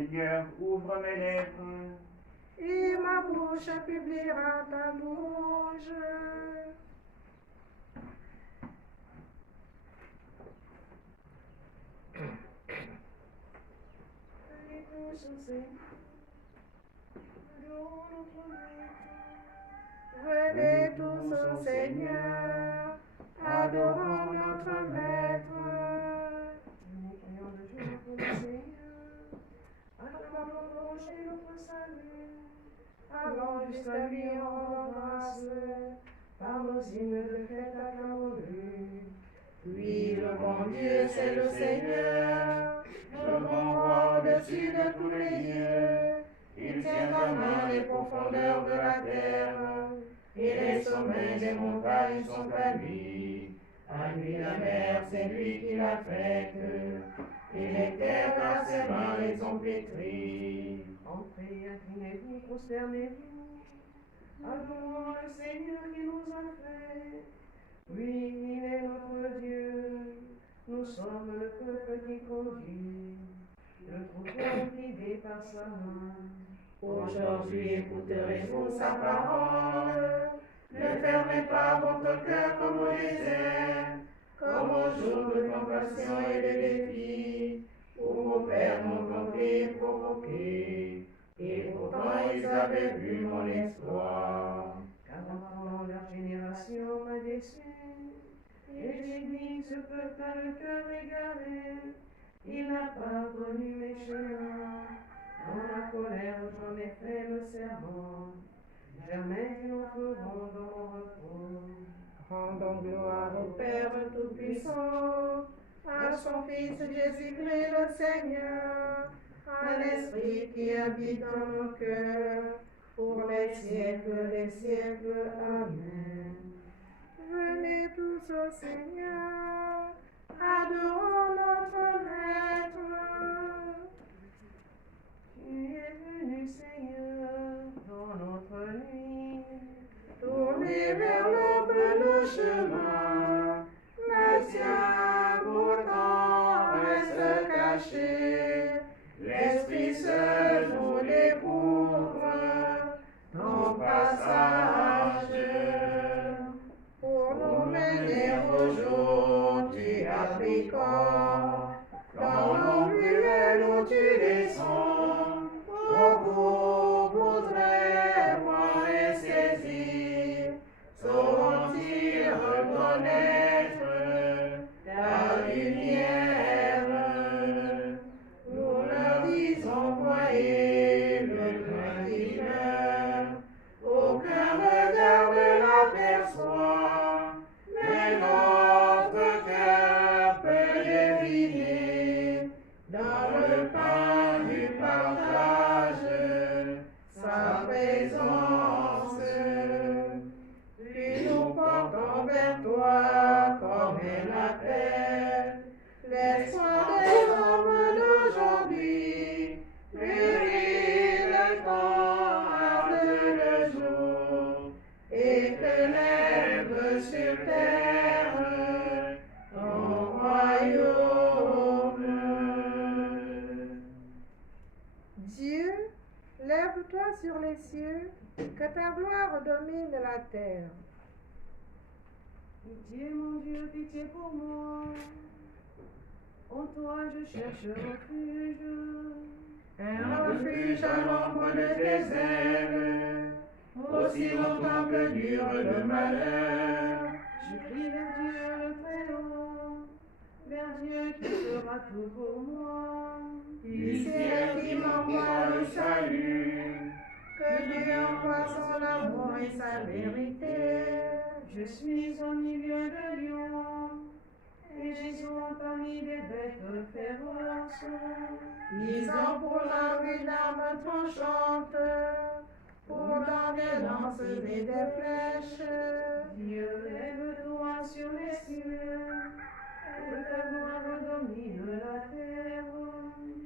Seigneur, ouvre mes lèvres. Et ma bouche publiera ta louange. Venez tous au Seigneur, adorons notre Maître. Venez tous au Seigneur, adorons notre Maître. Venez, crions de joie pour le Seigneur, acclamons le rocher notre salut. Allons jusqu'à lui en rendant grâce, par nos hymnes de fête acclamons-le. Oui, le bon Dieu, c'est le Seigneur, le bon roi au-dessus de tous les dieux. Il tient en main les profondeurs de la terre, et les sommets des montagnes sont à lui. À lui la mer, c'est lui qui l'a faite, et les terres par ses mains les ont pétries. Entrez, inclinez-vous, prosternez-vous, adorons le Seigneur qui nous a fait. Oui, il est notre Dieu, nous sommes le peuple qui conduit, le troupeau guidé par sa main. Aujourd'hui, écouterez-vous sa parole, ne fermez pas votre cœur comme au désert, comme au jour de tentation et de défi, où vos pères m'ont tenté et provoqué, et pourtant ils avaient vu mon exploit. Car avant leur génération m'a déçu, et j'ai dit, ce peuple a le cœur égaré, il n'a pas connu mes chemins. Dans ma colère, j'en ai fait le serment, jamais ils n'entreront dans mon repos. Rendons gloire au Père Tout-Puissant, à son Fils Jésus-Christ le Seigneur, à l'Esprit qui habite dans nos cœurs, pour les siècles des siècles. Amen. Venez tous au Seigneur, adorons notre Maître. Tu es venu, Seigneur, dans notre nuit. Tournez vers l'aube nos chemins, le sien pourtant reste caché. L'Esprit seul nous découvre ton passage. Pour nous mener au jour, tu as pris corps, dans l'ombrelle où tu descends, beaucoup voudraient voir et saisir, sauront-ils reconnaître ta lumière? Nous leur disons, voyez le train qui meurt, aucun regard ne l'aperçoit, mais notre cœur peut deviner dans le pain du partage sa présence. Puis nous portons vers toi comme un appel, l'espoir des hommes d'aujourd'hui, mûrit le temps, arde le jour, et que lève sur terre ton royaume. Dieu, lève-toi sur les cieux, que ta gloire domine la terre. Pitié, mon Dieu, pitié pour moi. En toi je cherche refuge. Un refuge à l'ombre de tes ailes, aussi longtemps que dure le malheur. Je crie vers Dieu le Très-Haut, vers Dieu qui fera tout pour moi. Du ciel qui m'envoie le salut, que Dieu envoie son amour et sa vérité. Je suis au milieu de lions, et j'ai souvent parmi des bêtes féroces. Ils ont pour langue une arme tranchante, pour dans des lances et des flèches. Dieu, lève-toi sur les cieux, que ta gloire domine la terre.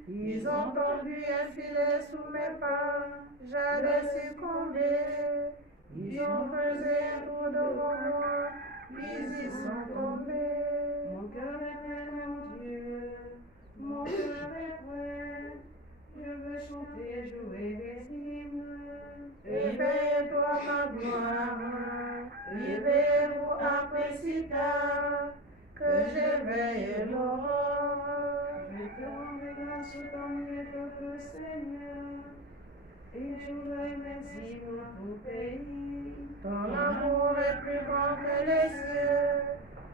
Ils ont tendu un filet sous mes pas, j'allais succomber. Ils ont creusé un trou devant moi, puis ils sont tombés. Mon cœur est prêt, mon Dieu, mon cœur est prêt. Je veux chanter, jouer des hymnes. Éveille-toi ma gloire, éveille-vous apprécie que j'éveille l'aurore. Je te rendrai grâce parmi les peuples, Seigneur, et jouerai mes hymnes dans tout pays. Ton amour est plus grand que les cieux,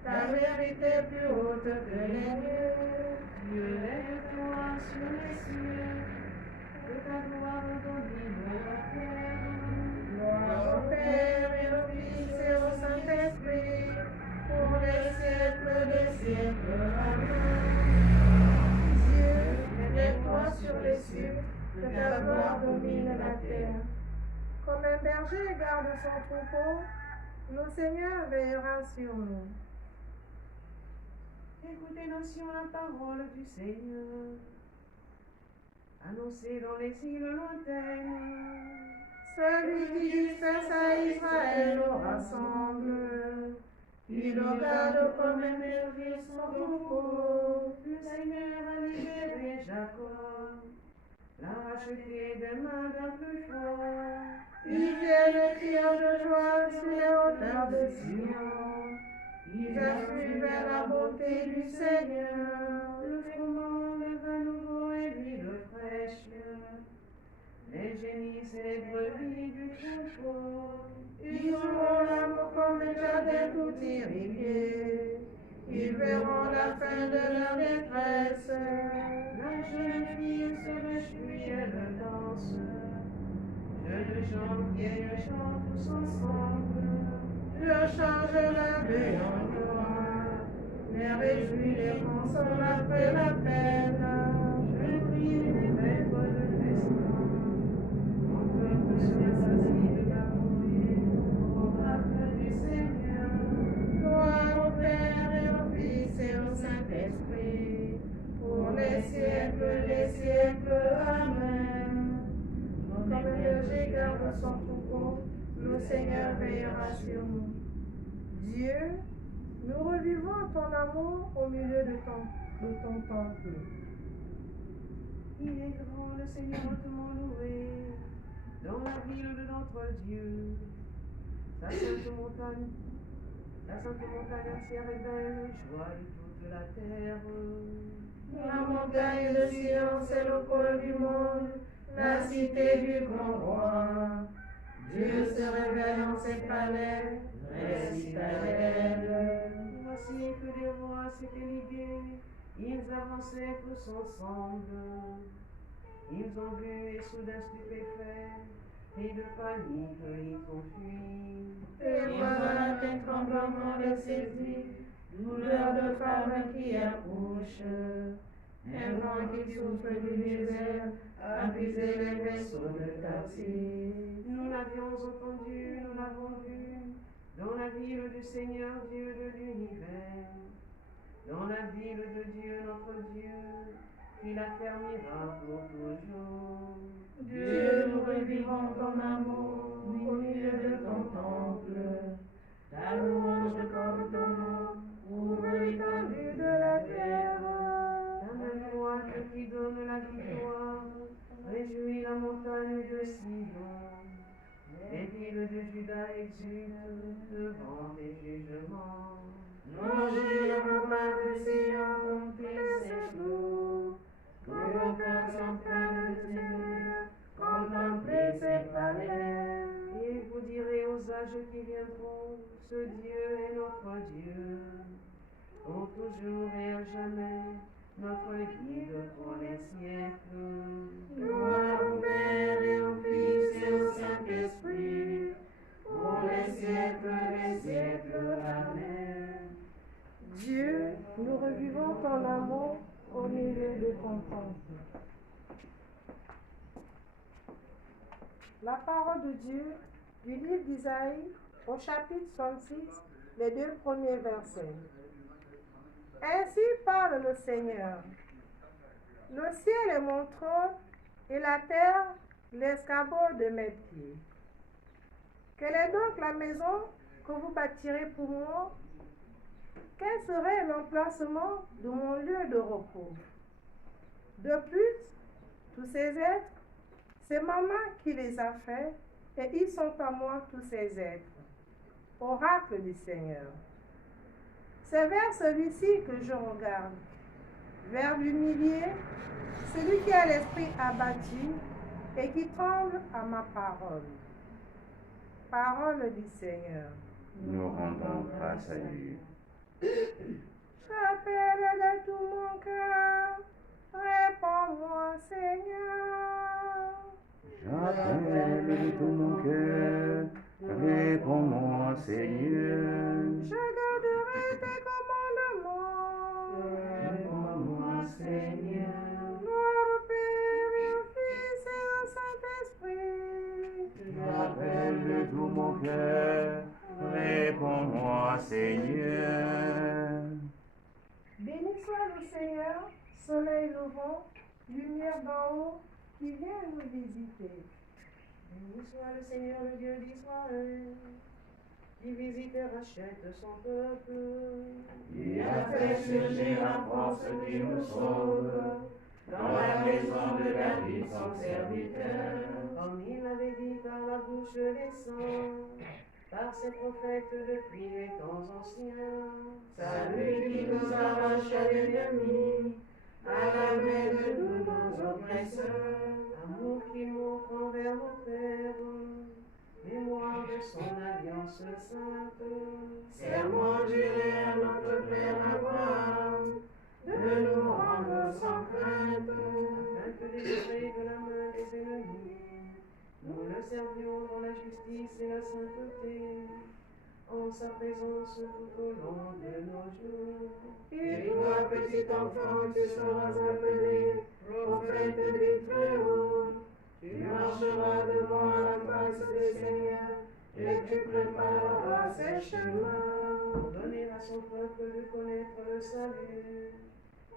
ta vérité plus haute que les lieux. Dieu, lève-toi sur les cieux, que ta gloire domine la terre. Gloire au Père et au Fils et au Saint-Esprit, pour les siècles des siècles. Amen. Dieu, lève-toi sur les cieux, que ta gloire domine la terre. Comme un berger garde son troupeau, le Seigneur veillera sur nous. Écoutez, nation, la parole du Seigneur, annoncée dans les îles lointaines. Celui qui disperse à Israël le rassemble. Il le garde comme un berger son troupeau. Le Seigneur a libéré Jacob, l'a racheté des mains d'un plus fort. Ils viennent criant de joie sur les hauteurs de Sion. Ils affluent vers la beauté du Seigneur. Le froment de vin nouveau et l'huile fraîche, les génisses et les brebis du troupeau. Ils auront l'amour comme un jardin tout irrigué. Ils verront la fin de leur détresse. La jeune fille se réjouit, elle danse. Jeunes gens, vieilles chants tous ensemble. Je change la paix en joie. Les réjouis, les console après la peine. Je prie les maîtres de festin. Mon peuple se rassasie de la bonté au grâce du Seigneur. Gloire au Père et au Fils et au Saint-Esprit, pour les siècles, Amen. Comme un berger garde son troupeau, le Seigneur veillera sur nous. Dieu, nous revivons ton amour au milieu de ton temple. Il est grand, le Seigneur hautement loué, dans la ville de notre Dieu. Sa sainte montagne entière est belle, joie de toute la terre. La montagne de Sion, c'est le pôle du monde, la cité du grand roi. Dieu se réveille en ses palais, vraie citadelle. Voici que les rois s'étaient ligués, ils avançaient tous ensemble. Ils ont vu et soudain stupéfaits, et de panique ils ont fui. Et voilà qu'un tremblement les saisit, douleur de femme qui accouche. Un vent qui souffle du désert a brisé les vaisseaux de Tarsis. Nous l'avions entendu, nous l'avons vu, dans la ville du Seigneur Dieu de l'univers, dans la ville de Dieu notre Dieu, qui l'affermira pour toujours. Dieu, nous revivons ton amour au milieu de ton temple. Ta louange porte ton nom, ouvre l'étendue de la terre. Ta main droite qui donne la victoire, réjouit la montagne de Sion. Les villes de Juda exultent devant tes jugements. Nos jurons pas de Sion contempler ses flots. Nos cœurs sont pleins de Seigneur, contempler ses palais. Et vous direz aux âges qui viendront, ce Dieu est notre Dieu, pour toujours et à jamais, notre guide pour les siècles. Gloire au Père et au Fils et au Saint-Esprit, pour les siècles, Amen. Dieu, nous revivons ton amour au milieu de ton temple. La parole de Dieu du livre d'Isaïe au chapitre 66, les 2 premiers versets. Ainsi parle le Seigneur. Le ciel est mon trône et la terre l'escabeau de mes pieds. Quelle est donc la maison que vous bâtirez pour moi? Quel serait l'emplacement de mon lieu de repos? De plus, tous ces êtres C'est maman qui les a faits et ils sont à moi tous ces êtres. Oracle du Seigneur. C'est vers celui-ci que je regarde, vers l'humilié, celui qui a l'esprit abattu et qui tremble à ma parole. Parole du Seigneur. Nous rendons grâce à Dieu. J'appelle de tout mon cœur, réponds-moi Seigneur. J'appelle de tout mon cœur, réponds-moi Seigneur. Je garderai tes commandements. Réponds-moi, Seigneur. Gloire au Père et au Fils et au Saint-Esprit. J'appelle de tout mon cœur, réponds-moi Seigneur. Béni soit le Seigneur, soleil levant, lumière d'en haut, qui vient nous visiter. Béni soit le Seigneur, le Dieu d'Israël, qui visite et rachète son peuple. Il a fait surgir la force qui nous sauve, dans la maison de David son serviteur. Comme il l'avait dit par la bouche des saints, par ses prophètes depuis les temps anciens. Celui qui nous arrache à l'ennemi, à la main de tous nos oppresseurs. Amour qui montre envers nos pères, mémoire de son alliance sainte. Serment juré à notre Père Abraham, de nous rendre sans crainte. Afin que délivrés de la main des ennemis, nous le servions dans la justice et la sainteté, en sa présence tout au long de nos jours. Et toi, petit enfant, tu seras appelé prophète du Très-Haut. Tu marcheras devant la face du Seigneur et tu prépareras ses chemins. Pour donner à son peuple de connaître le salut,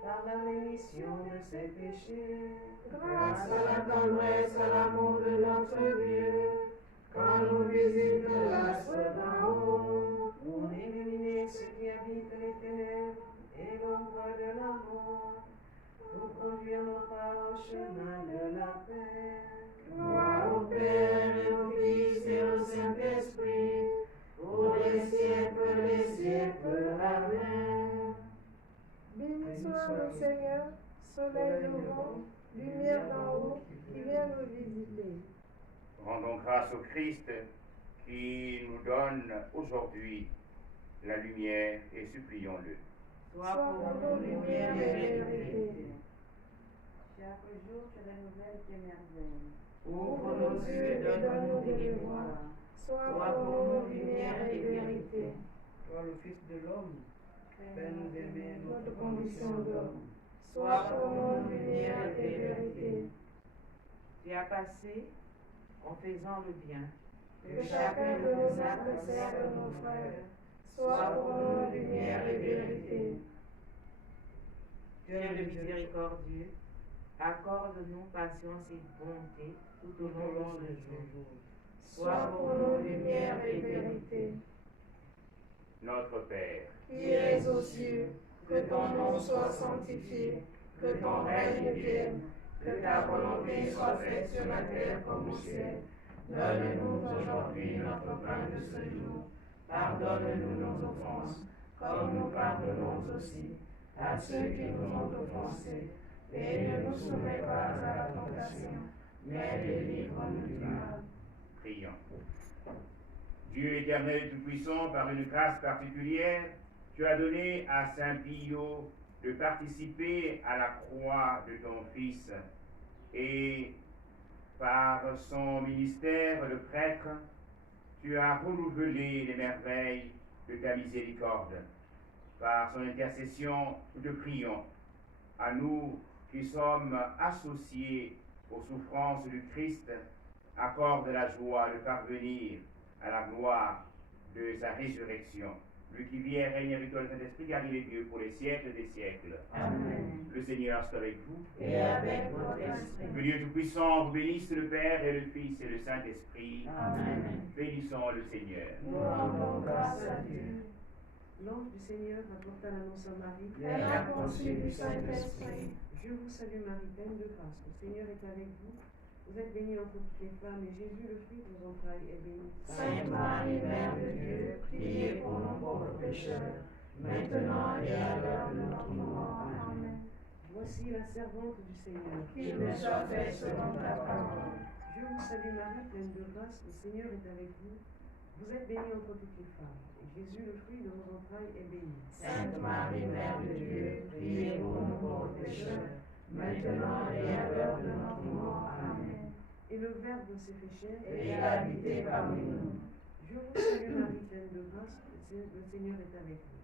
par la rémission de ses péchés. Grâce à la tendresse, à l'amour de notre Dieu, quand nous visite l'astre d'en haut. Pour illuminer ceux qui habitent les ténèbres et l'ombre de la mort, pour conduire nos pas au chemin de la paix. Gloire au Père et au Fils et au Saint-Esprit, pour les siècles. Amen. Béni soit le Seigneur, soleil levant, lumière d'en haut, qui vient nous visiter. Rendons grâce au Christ qui nous donne aujourd'hui la lumière et supplions-le. Sois pour nous lumière et vérité. Chaque jour, tu renouvelles tes merveilles. Ouvre nos yeux et donne-nous de les voir. Sois pour nous lumière et vérité. Toi, le Fils de l'homme, fais-nous aimer Notre condition d'homme. Sois Sois pour nous lumière et vérité. Tu as passé en faisant le bien. Que chacun de nos actes serve nos frères. Sois pour nous lumière et vérité. Tu es le miséricordieux. Accorde-nous patience et bonté tout au long de nos jours. Sois pour nous lumière et vérité. Notre Père, Qui es aux cieux, que ton nom soit sanctifié, que ton règne vienne, que ta volonté soit faite sur la terre comme au ciel. Donne-nous aujourd'hui notre pain de ce jour. Pardonne-nous nos offenses, comme nous pardonnons aussi à ceux qui nous ont offensés. Et ne nous soumets pas à la tentation, mais délivre-nous du mal. prions. Dieu éternel tout-puissant, par une grâce particulière, tu as donné à Saint Pio de participer à la croix de ton Fils et par son ministère de prêtre, tu as renouvelé les merveilles de ta miséricorde. Par son intercession, nous te prions, à nous qui sommes associés aux souffrances du Christ, accorde la joie de parvenir à la gloire de sa résurrection. Lui qui vit et règne avec toi le Saint-Esprit, car il est Dieu pour les siècles des siècles. Amen. Le Seigneur soit avec vous. Et avec votre esprit. Que Dieu Tout-Puissant vous bénisse, le Père et le Fils et le Saint-Esprit. Amen. Bénissons le Seigneur. Nous rendons grâce à Dieu. L'ange du Seigneur apporta l'annonce à Marie. Elle a conçu du Saint-Esprit. Je vous salue Marie, pleine de grâce. Le Seigneur est avec vous. Vous êtes bénie entre toutes les femmes, et Jésus, le fruit de vos entrailles, est béni. Sainte Marie, Mère de Dieu, priez pour nous pauvres pécheurs, maintenant et à l'heure de notre mort. Amen. Voici la servante du Seigneur. Qu'il me soit fait selon ta parole. Je vous salue Marie, pleine de grâce, le Seigneur est avec vous. Vous êtes bénie entre toutes les femmes, et Jésus, le fruit de vos entrailles, est béni. Sainte Marie, Mère de Dieu, priez pour nous pauvres pécheurs, maintenant et à l'heure de notre mort. Amen. Et le Verbe s'est fait chair Et habité parmi nous. Je vous salue Marie, pleine de grâce, le Seigneur est avec vous.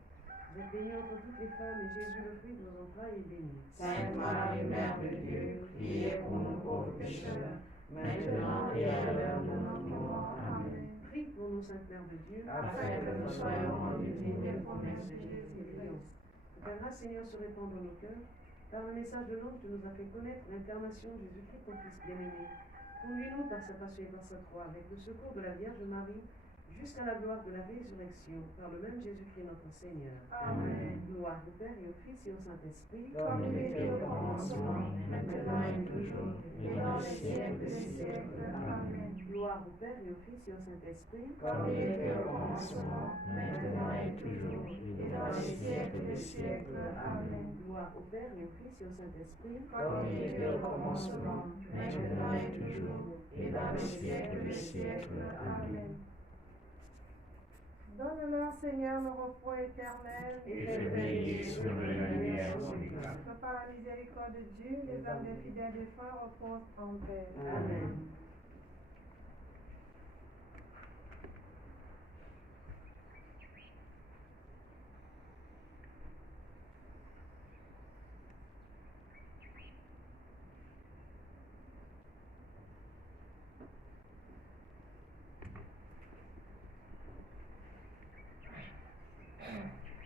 Vous êtes bénie entre toutes les femmes, et Jésus, le fruit de vos entrailles, est béni. Sainte Marie, Mère de Dieu, priez pour nous pauvres pécheurs, maintenant et à l'heure de notre mort. Amen. Prie pour nous, Sainte Mère de Dieu, Afin que nous soyons rendus dignes des promesses de Jésus-Christ. Que ta grâce, Seigneur, se répande dans nos cœurs. Par le message de l'ange, tu nous as fait connaître l'incarnation de Jésus-Christ, ton Fils bien-aimé. Conduis-nous par sa passion et par sa croix, avec le secours de la Vierge Marie, jusqu'à la gloire de la résurrection, par le même Jésus-Christ notre Seigneur. Amen. Gloire au Père et au Fils et au Saint-Esprit, Comme il était au commencement, maintenant et toujours, et dans les siècles des siècles. Amen. Gloire au Père et au Fils et au Saint-Esprit, Comme il était au commencement, maintenant et toujours, et dans les siècles des siècles. Amen. Gloire au Père et au Fils et au Saint-Esprit, Comme il était au commencement, maintenant et toujours, et dans les siècles des siècles. Amen. Donne-leur, Seigneur, le repos éternel, Et fais briller sur eux la lumière spirituelle. que par la miséricorde de Dieu, les âmes des fidèles défunts reposent en paix. Amen.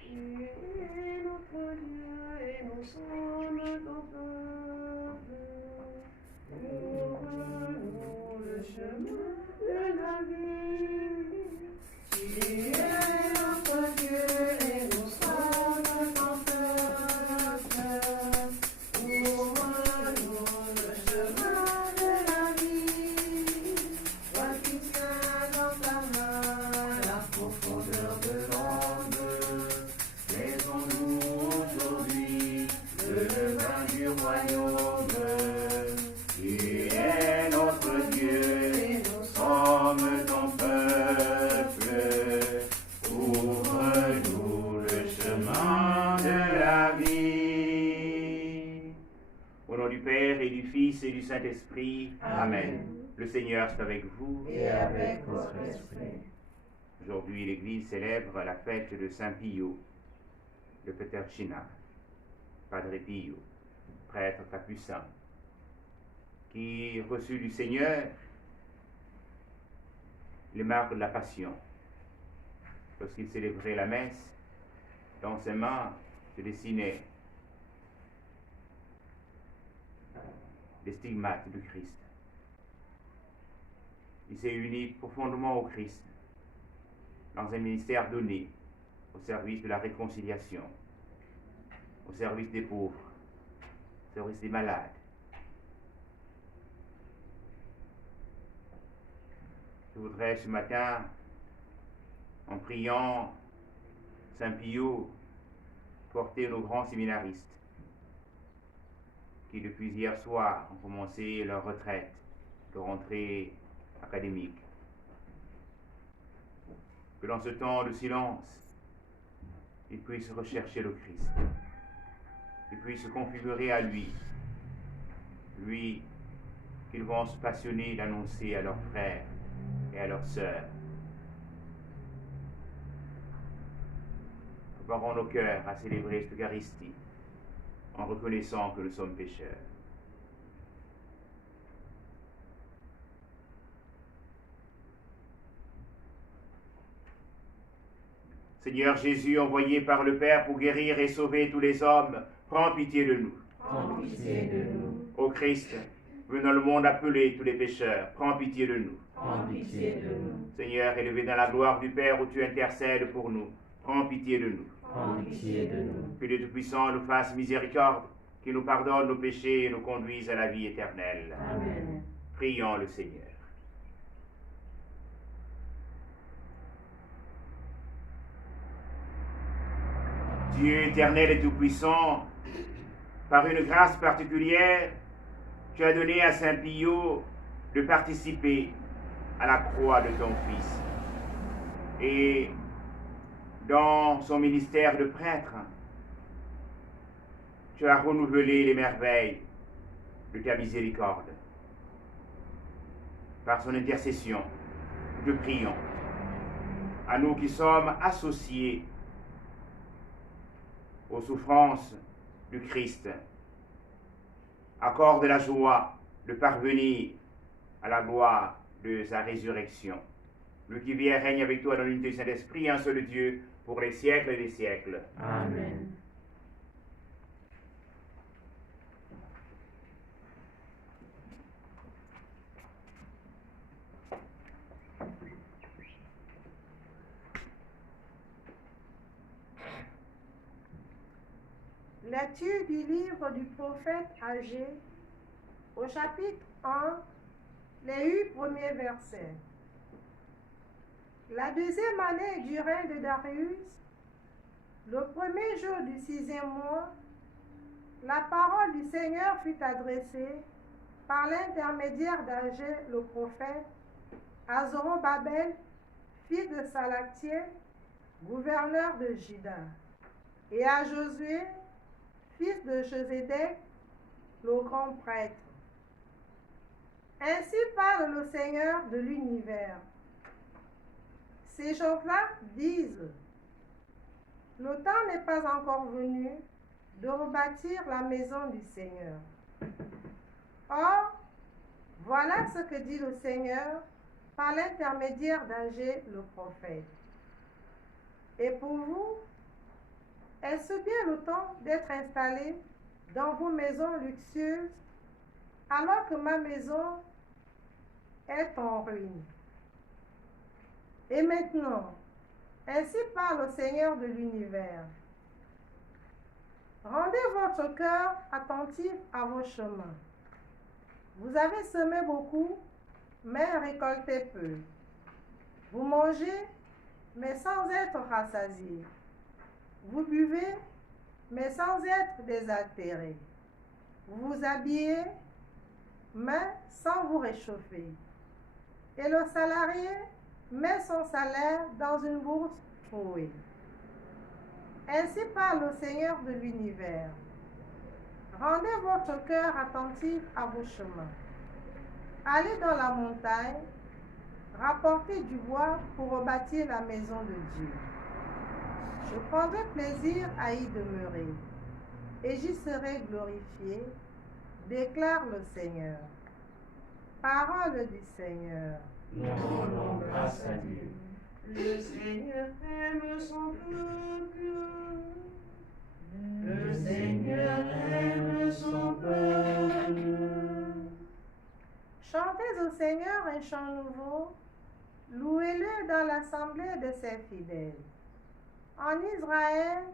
Tu es notre Dieu et nous sommes ton peuple. Ouvre-nous le chemin de la vie. Tu es notre Dieu et nous sommes ton peuple. Ouvre-nous le chemin de la vie. Toi qui tiens dans ta main la profondeur de l'onde. Laissons-nous aujourd'hui le levain du royaume. Tu es notre Dieu et nous sommes ton peuple. Ouvre-nous le chemin de la vie. Au nom du Père et du Fils et du Saint-Esprit. Amen. Le Seigneur est avec vous. Et avec votre esprit. Aujourd'hui, l'Église célèbre la fête de Saint Pio, de Peterchina, Padre Pio, prêtre capucin, qui reçut du Seigneur les marques de la Passion. Lorsqu'il célébrait la messe, dans ses mains se dessinaient les stigmates du Christ. Il s'est uni profondément au Christ, dans un ministère donné au service de la réconciliation, au service des pauvres, au service des malades. Je voudrais ce matin, en priant Saint Pio, porter nos grands séminaristes qui depuis hier soir ont commencé leur retraite de rentrée académique. Que dans ce temps de silence, ils puissent rechercher le Christ, ils puissent se configurer à lui qu'ils vont se passionner d'annoncer à leurs frères et à leurs sœurs. Préparons nos cœurs à célébrer cette Eucharistie en reconnaissant que nous sommes pécheurs. Seigneur Jésus, envoyé par le Père pour guérir et sauver tous les hommes, prends pitié de nous. Prends pitié de nous. Ô Christ, venant le monde appeler tous les pécheurs, prends pitié de nous. Prends pitié de nous. Seigneur, élevé dans la gloire du Père où tu intercèdes pour nous, prends pitié de nous. Prends pitié de nous. Que Dieu Tout-Puissant nous fasse miséricorde, qu'il nous pardonne nos péchés et nous conduise à la vie éternelle. Amen. Prions le Seigneur. Dieu éternel et tout-puissant, par une grâce particulière, tu as donné à Saint Pio de participer à la croix de ton Fils. Et dans son ministère de prêtre, tu as renouvelé les merveilles de ta miséricorde. Par son intercession, nous te prions, à nous qui sommes associés aux souffrances du Christ, accorde la joie de parvenir à la gloire de sa résurrection. Lui qui vit et règne avec toi dans l'unité du Saint-Esprit, un seul Dieu, pour les siècles et des siècles. Amen. Lecture du livre du prophète Agé, au chapitre 1, les 8 premiers versets. La deuxième année du règne de Darius, le premier jour du 6e mois, la parole du Seigneur fut adressée par l'intermédiaire d'Agé le prophète à Zorobabel, fils de Salatiel, gouverneur de Juda, et à Josué, fils de Josédek, le grand prêtre. Ainsi parle le Seigneur de l'univers. Ces gens-là disent, le temps n'est pas encore venu de rebâtir la maison du Seigneur. Or, voilà ce que dit le Seigneur par l'intermédiaire d'Agé le prophète. Et pour vous, est-ce bien le temps d'être installé dans vos maisons luxueuses alors que ma maison est en ruine? Et maintenant, ainsi parle le Seigneur de l'univers. Rendez votre cœur attentif à vos chemins. Vous avez semé beaucoup, mais récolté peu. Vous mangez, mais sans être rassasiés. Vous buvez, mais sans être désaltérés. Vous vous habillez, mais sans vous réchauffer. Et le salarié met son salaire dans une bourse trouée. Ainsi parle le Seigneur de l'univers. Rendez votre cœur attentif à vos chemins. Allez dans la montagne, rapportez du bois pour rebâtir la maison de Dieu. Je prendrai plaisir à y demeurer, et j'y serai glorifié, déclare le Seigneur. Parole du Seigneur. Nous rendons grâce à Dieu. Le Seigneur aime son peuple. Le Seigneur aime son peuple. Chantez au Seigneur un chant nouveau, louez-le dans l'assemblée de ses fidèles. En Israël,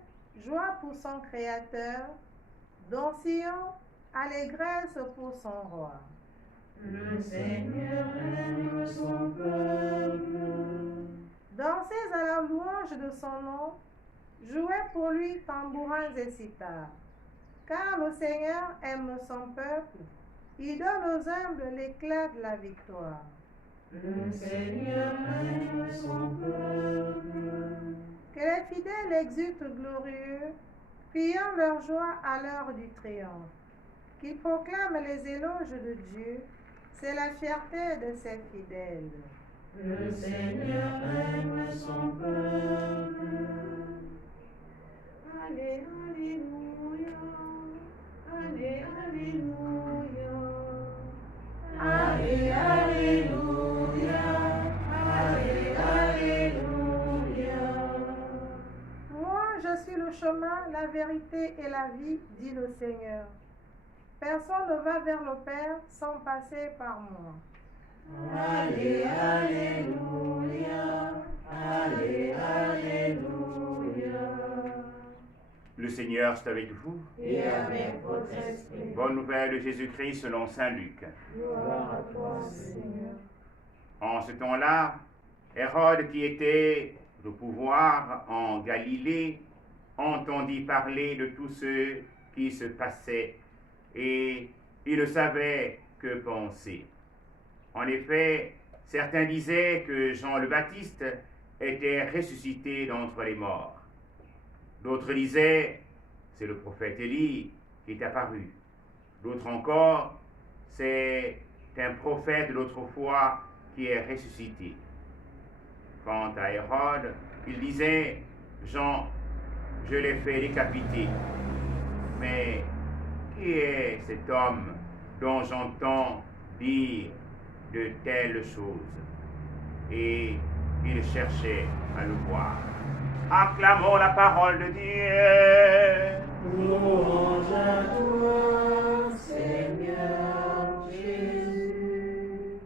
joie pour son Créateur, dans Sion, allégresse pour son roi. Le Seigneur aime son peuple. Dansez à la louange de son nom, jouez pour lui tambourins et sitars. Car le Seigneur aime son peuple, il donne aux humbles l'éclat de la victoire. Le Seigneur aime son peuple. Que les fidèles exultent glorieux, criant leur joie à l'heure du triomphe. Qu'ils proclament les éloges de Dieu, c'est la fierté de ses fidèles. Le Seigneur aime son peuple. Allez, alléluia. Allez, alléluia. Allez, alléluia. Allez, alléluia. Moi, je suis le chemin, la vérité et la vie, dit le Seigneur. Personne ne va vers le Père sans passer par moi. Allez, alléluia. Allez, alléluia. Le Seigneur est avec vous. Et avec votre esprit. Bonne nouvelle de Jésus-Christ selon saint Luc. Gloire à toi, Seigneur. En ce temps-là, Hérode, qui était au pouvoir en Galilée, entendit parler de tout ce qui se passait et il ne savait que penser. En effet, certains disaient que Jean le Baptiste était ressuscité d'entre les morts. D'autres disaient, c'est le prophète Élie qui est apparu. D'autres encore, c'est un prophète de l'autrefois qui est ressuscité. Quant à Hérode, il disait, Jean, je l'ai fait décapiter. Mais qui est cet homme dont j'entends dire de telles choses? Et il cherchait à le voir. Acclamons la parole de Dieu. Louange à toi, Seigneur Jésus.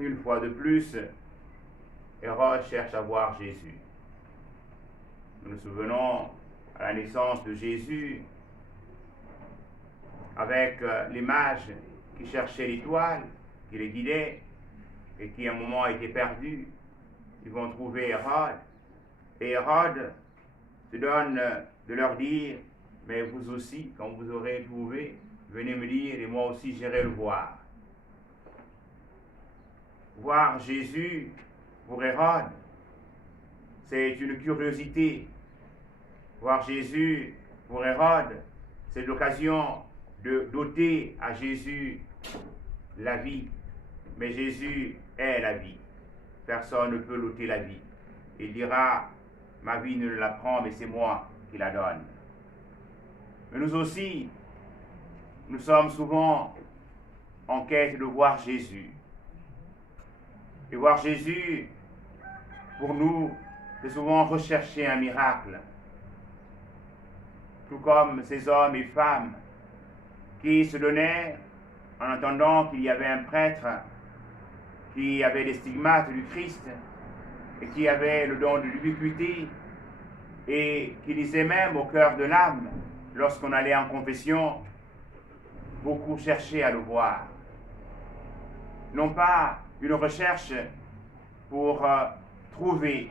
Une fois de plus, Hérode cherche à voir Jésus. Nous nous souvenons à la naissance de Jésus avec les mages qui cherchaient l'étoile, qui les guidait et qui à un moment étaient perdus. Ils vont trouver Hérode et Hérode se donne de leur dire, mais vous aussi, quand vous aurez trouvé, venez me dire et moi aussi j'irai le voir. Voir Jésus pour Hérode, c'est une curiosité. Voir Jésus pour Hérode, c'est l'occasion de doter à Jésus la vie. Mais Jésus est la vie. Personne ne peut l'ôter la vie. Il dira, ma vie ne la prend, mais c'est moi qui la donne. Mais nous aussi, nous sommes souvent en quête de voir Jésus. Et voir Jésus, pour nous, c'est souvent rechercher un miracle. Tout comme ces hommes et femmes qui se donnaient en entendant qu'il y avait un prêtre qui avait les stigmates du Christ et qui avait le don de l'ubiquité et qui disait même au cœur de l'âme, lorsqu'on allait en confession, beaucoup cherchaient à le voir. Non pas une recherche pour trouver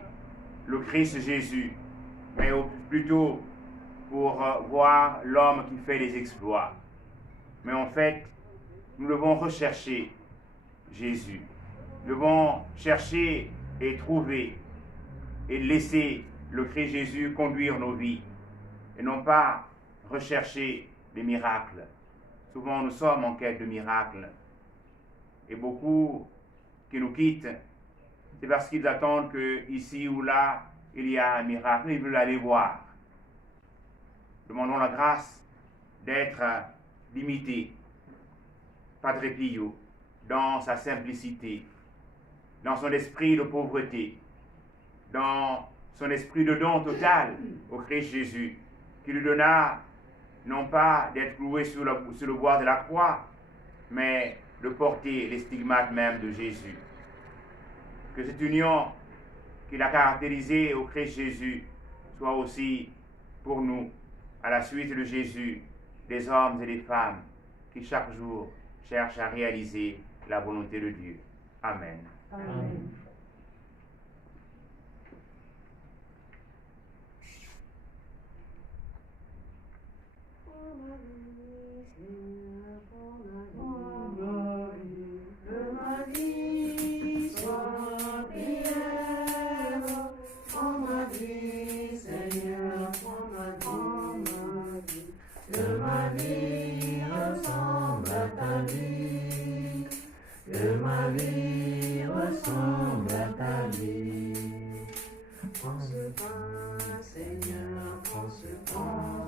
le Christ Jésus, mais plutôt pour voir l'homme qui fait des exploits. Mais en fait, nous devons rechercher Jésus. Nous devons chercher et trouver et laisser le Christ Jésus conduire nos vies et non pas rechercher des miracles. Souvent, nous sommes en quête de miracles et beaucoup qui nous quittent, c'est parce qu'ils attendent que ici ou là, il y a un miracle, ils veulent aller voir. Demandons la grâce d'être d'imiter Padre Pio dans sa simplicité, dans son esprit de pauvreté, dans son esprit de don total au Christ Jésus, qui lui donna non pas d'être cloué sur le bois de la croix, mais de porter les stigmates même de Jésus. Que cette union qui l'a caractérisé au Christ Jésus soit aussi pour nous, à la suite de Jésus, des hommes et des femmes qui chaque jour cherchent à réaliser la volonté de Dieu. Amen. Amen. Que ma vie ressemble à ta vie. Prends ce pain, Seigneur, prends ce pain.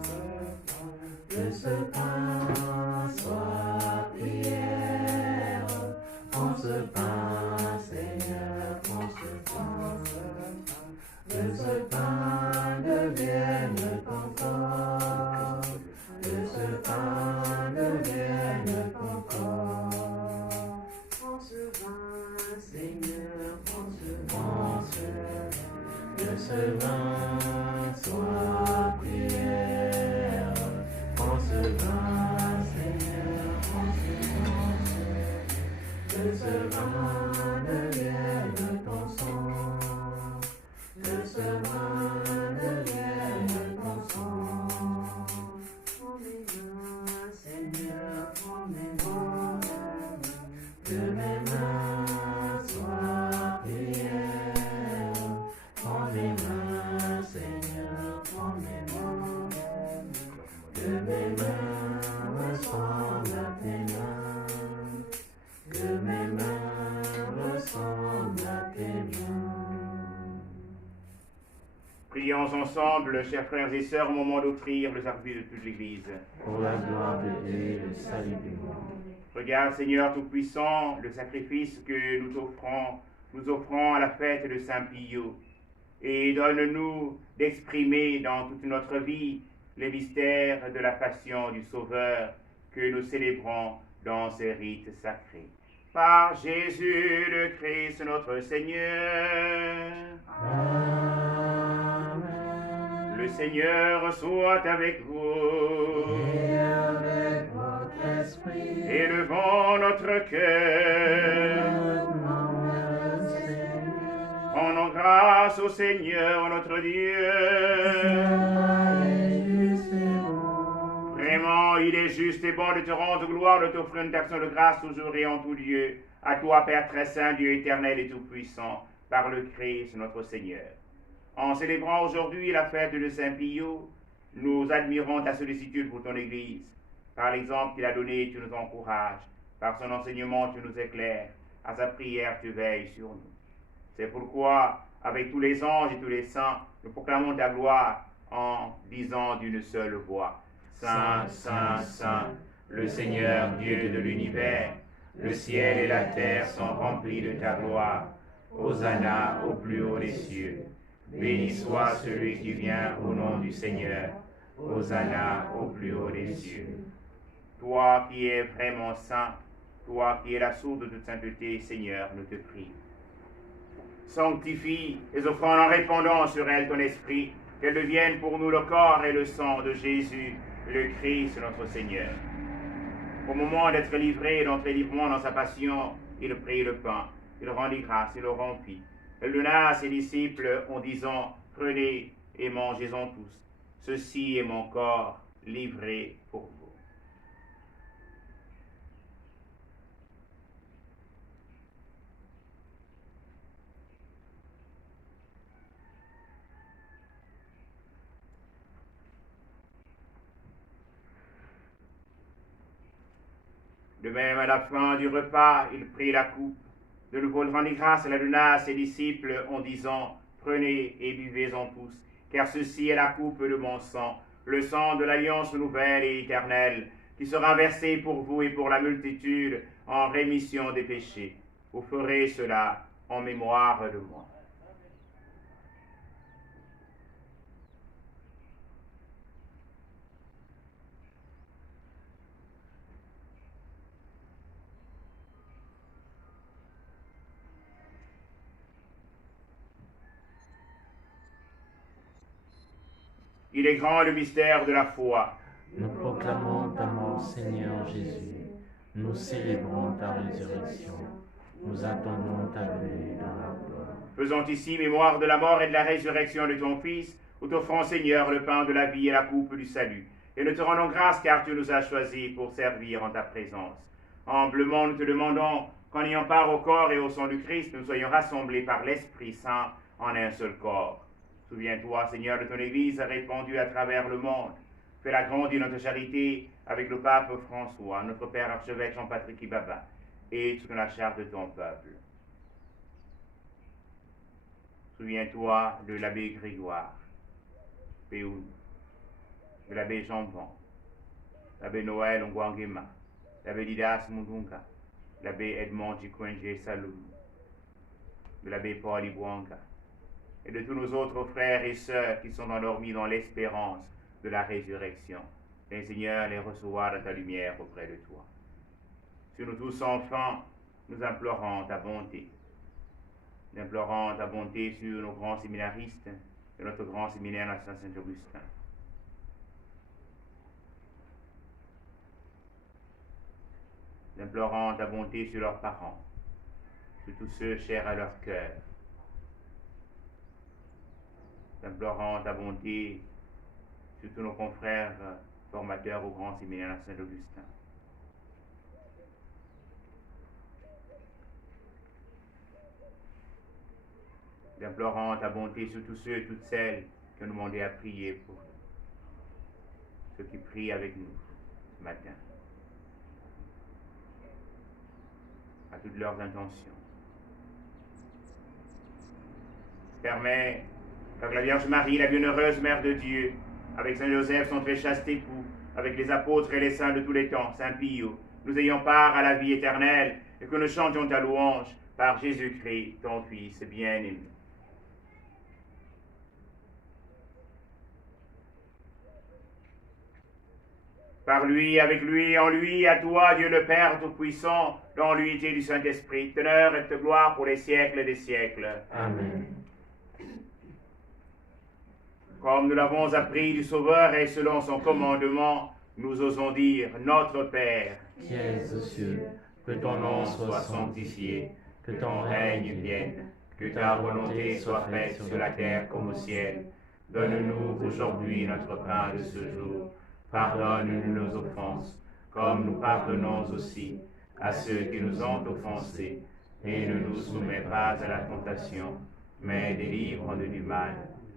Que ce pain soit prière. Prends ce pain, Seigneur, prends ce pain. Que ce pain devienne ton corps. Que ce pain devienne ton corps. Seigneur, cœur, que ce vin soit prière. Prends ce vin, Seigneur, prends ce vin, que ce vin devienne ton sang, que ce vin devienne ton sang. Prends mes mains, Seigneur, prends mes mains, que mes mains soient prières. Prends mes mains, Seigneur, prends mes mains, que mes mains ressemblent à tes mains, que mes mains ressemblent à tes mains. Prions ensemble, chers frères et sœurs, au moment d'offrir le sacrifice de toute l'Église. Pour la gloire de Dieu et le salut du monde. Regarde, Seigneur Tout-Puissant, le sacrifice que nous offrons à la fête de Saint Pio. Et donne-nous d'exprimer dans toute notre vie les mystères de la passion du Sauveur que nous célébrons dans ces rites sacrés. Par Jésus le Christ notre Seigneur. Amen. Le Seigneur soit avec vous. Et avec votre esprit. Élevons notre cœur. Rendons grâce au Seigneur notre Dieu. Vraiment, il est juste et bon de te rendre gloire, de t'offrir une action de grâce toujours et en tout lieu. À toi, Père très saint, Dieu éternel et tout-puissant, par le Christ notre Seigneur. En célébrant aujourd'hui la fête de Saint Pio, nous admirons ta sollicitude pour ton Église. Par l'exemple qu'il a donné, tu nous encourages. Par son enseignement, tu nous éclaires. À sa prière, tu veilles sur nous. C'est pourquoi, avec tous les anges et tous les saints, nous proclamons ta gloire en disant d'une seule voix. Saint, Saint, Saint, le Seigneur Dieu de l'univers, le ciel et la terre sont remplis de ta gloire. Hosanna au plus haut des cieux. Béni soit celui qui vient au nom du Seigneur. Hosanna au plus haut des cieux. Toi qui es vraiment saint, toi qui es la source de toute sainteté, Seigneur, nous te prions. Sanctifie les offrandes en répandant sur elles ton esprit, qu'elles deviennent pour nous le corps et le sang de Jésus, le Christ, notre Seigneur. Au moment d'être livré et d'entrer librement dans sa passion, il prit le pain, il rendit grâce, il le rompit. Il donna à ses disciples en disant, prenez et mangez-en tous. Ceci est mon corps livré pour vous. De même, à la fin du repas, il prit la coupe. De nouveau, il rendit grâce et la donna à ses disciples en disant, prenez et buvez-en tous, car ceci est la coupe de mon sang, le sang de l'alliance nouvelle et éternelle, qui sera versé pour vous et pour la multitude en rémission des péchés. Vous ferez cela en mémoire de moi. Il est grand le mystère de la foi. Nous proclamons ta mort, Seigneur Jésus. Nous célébrons ta résurrection. Nous attendons ta venue dans la gloire. Faisons ici mémoire de la mort et de la résurrection de ton Fils, nous t'offrons, Seigneur, le pain de la vie et la coupe du salut. Et nous te rendons grâce car tu nous as choisis pour servir en ta présence. Humblement, nous te demandons qu'en ayant part au corps et au sang du Christ, nous soyons rassemblés par l'Esprit Saint en un seul corps. Souviens-toi, Seigneur, de ton Église répandue à travers le monde. Fais-la grandir notre charité avec le pape François, notre Père archevêque Jean-Patrick Ibaba, et toute la charte de ton peuple. Souviens-toi de l'abbé Grégoire, Péoun, de l'abbé Jean-Van, l'abbé Noël Ngwangema, l'abbé Didas Mundunga, l'abbé Edmond Chikwenje Saloum, de l'abbé Paul Ibwanga, et de tous nos autres frères et sœurs qui sont endormis dans l'espérance de la résurrection. Les Seigneur les recevoir de ta lumière auprès de toi. Sur nous tous enfin, nous implorons ta bonté. implorant ta bonté sur nos grands séminaristes et notre grand séminaire national Saint-Augustin. Implorant ta bonté sur leurs parents, sur tous ceux chers à leur cœur. Implorant ta bonté sur tous nos confrères formateurs au grand séminaire national Saint-Augustin. Implorant ta bonté sur tous ceux et toutes celles qui ont demandé à prier pour nous, ceux qui prient avec nous ce matin, à toutes leurs intentions. Permets que la Vierge Marie, la bienheureuse Mère de Dieu, avec Saint Joseph, son très chaste époux, avec les apôtres et les saints de tous les temps, Saint Pio, nous ayons part à la vie éternelle et que nous chantions ta louange par Jésus-Christ, ton Fils bien-aimé. Par lui, avec lui, en lui, à toi, Dieu le Père Tout-Puissant, dans l'unité du Saint-Esprit, teneur et gloire pour les siècles des siècles. Amen. Comme nous l'avons appris du Sauveur et selon son commandement, nous osons dire, Notre Père, Qui es aux cieux, que ton nom soit sanctifié, que ton règne vienne, que ta volonté soit faite sur la terre comme au ciel. Donne-nous aujourd'hui notre pain de ce jour. Pardonne-nous nos offenses, comme nous pardonnons aussi à ceux qui nous ont offensés. Et ne nous soumets pas à la tentation, mais délivre-nous du mal.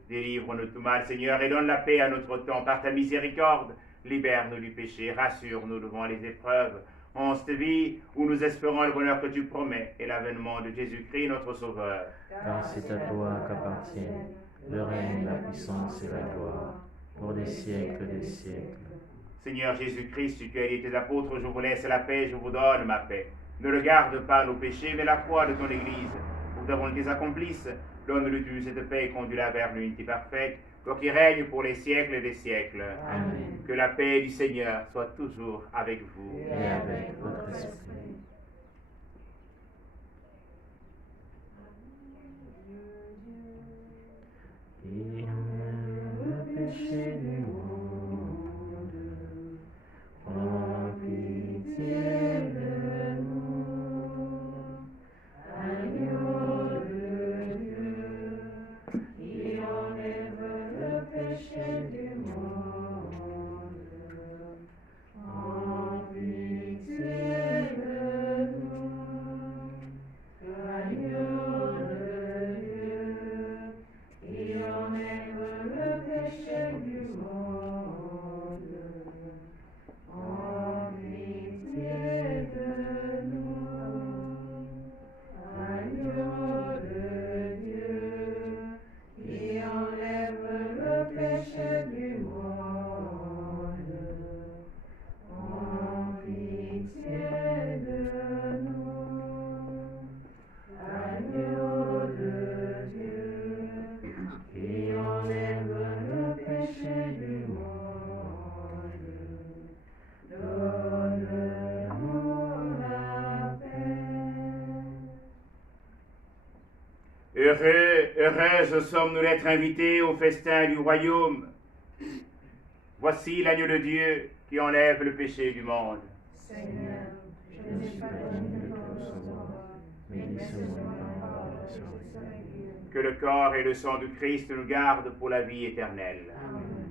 Délivre-nous de tout mal, Seigneur, et donne la paix à notre temps. Par ta miséricorde, libère-nous du péché, rassure-nous devant les épreuves. En cette vie où nous espérons le bonheur que tu promets et l'avènement de Jésus-Christ, notre Sauveur. Car c'est à toi qu'appartiennent le règne, la puissance et la gloire, pour des siècles des siècles. Seigneur Jésus-Christ, tu as dit tes apôtres, je vous laisse la paix, je vous donne ma paix. Ne regarde pas nos péchés, mais la foi de ton Église. Pour que ta volonté s'accomplisse, donne-lui cette paix et conduis-la vers l'unité parfaite, toi qui règnes pour les siècles des siècles. Amen. Que la paix du Seigneur soit toujours avec vous. Et avec votre esprit. Et le péché du monde, prends pitié de nous. Agneau de Dieu, qui enlève le péché du monde, prends pitié de nous. Agneau de Dieu, qui enlève le péché du monde, prends pitié de nous. Agneau de Dieu, qui enlève le péché du monde, prends pitié de nous. Agneau de Dieu, qui enlève le péché du monde, donne-nous la paix. Heureuses sommes-nous d'être invités au festin du royaume. Voici l'agneau de Dieu qui enlève le péché du monde. Seigneur, Je ne suis pas digne de te recevoir, mais dis seulement une parole et je serai guéri. Que le corps et le sang du Christ nous gardent pour la vie éternelle. Amen.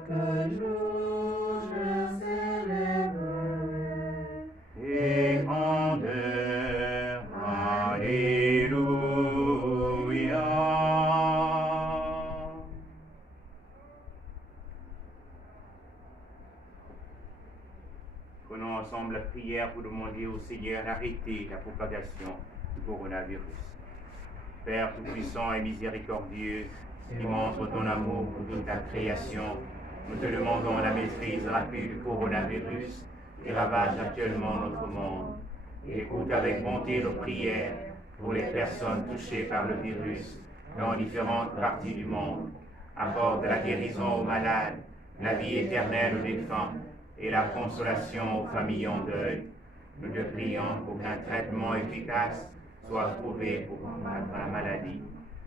Chaque jour je célébrerai et grandeur. Alléluia. Prenons ensemble la prière pour demander au Seigneur d'arrêter la propagation du coronavirus. Père tout-puissant et miséricordieux, qui montre ton amour pour toute ta création, nous te demandons la maîtrise rapide du coronavirus qui ravage actuellement notre monde. Écoute avec bonté nos prières pour les personnes touchées par le virus dans différentes parties du monde. Accorde la guérison aux malades, la vie éternelle aux défunts et la consolation aux familles en deuil. Nous te prions pour qu'un traitement efficace soit trouvé pour combattre la maladie.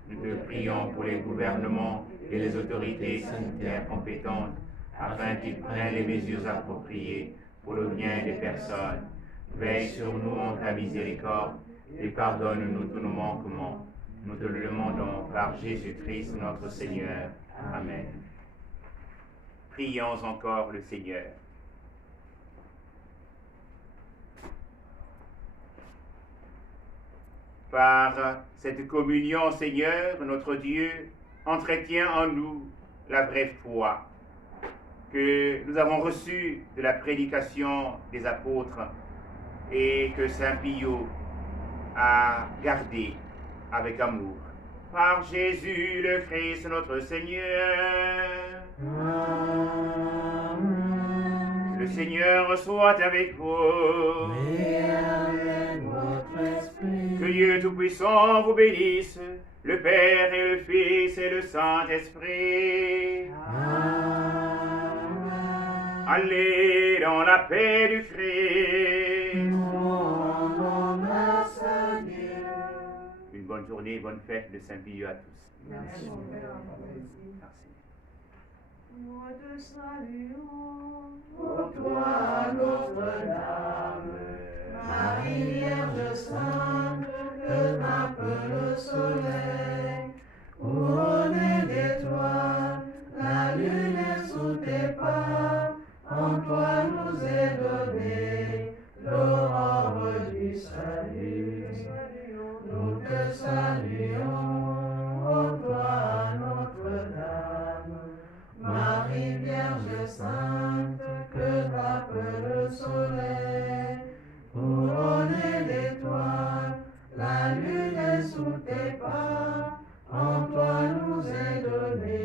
Nous te prions pour les gouvernements et les autorités sanitaires compétentes afin qu'ils prennent les mesures appropriées pour le bien des personnes. Veille sur nous en ta miséricorde et pardonne-nous tous nos manquements. Nous te le demandons par Jésus-Christ notre Seigneur. Amen. Prions encore le Seigneur. Par cette communion, Seigneur, notre Dieu, entretiens en nous la vraie foi que nous avons reçue de la prédication des apôtres et que Saint Pio a gardée avec amour. Par Jésus le Christ, notre Seigneur. Amen. Le Seigneur soit avec vous. Et avec votre esprit. Que Dieu Tout-Puissant vous bénisse, le Père et le Fils et le Saint-Esprit. Amen. Allez dans la paix du Christ. Nous rendons grâce à Dieu. Une bonne journée, bonne fête de Saint-Pio à tous. Merci, mon Père. Merci. Nous te saluons. Pour toi, Notre-Dame, Marie Vierge Sainte, que tape le soleil, couronnée d'étoiles, la lune est sous tes pas, en toi nous est donnée l'aurore du salut. Nous te saluons, ô toi, Notre-Dame, Marie Vierge Sainte, que tape le soleil, couronnée d'étoiles, la lune est sous tes pas, en toi nous est donnée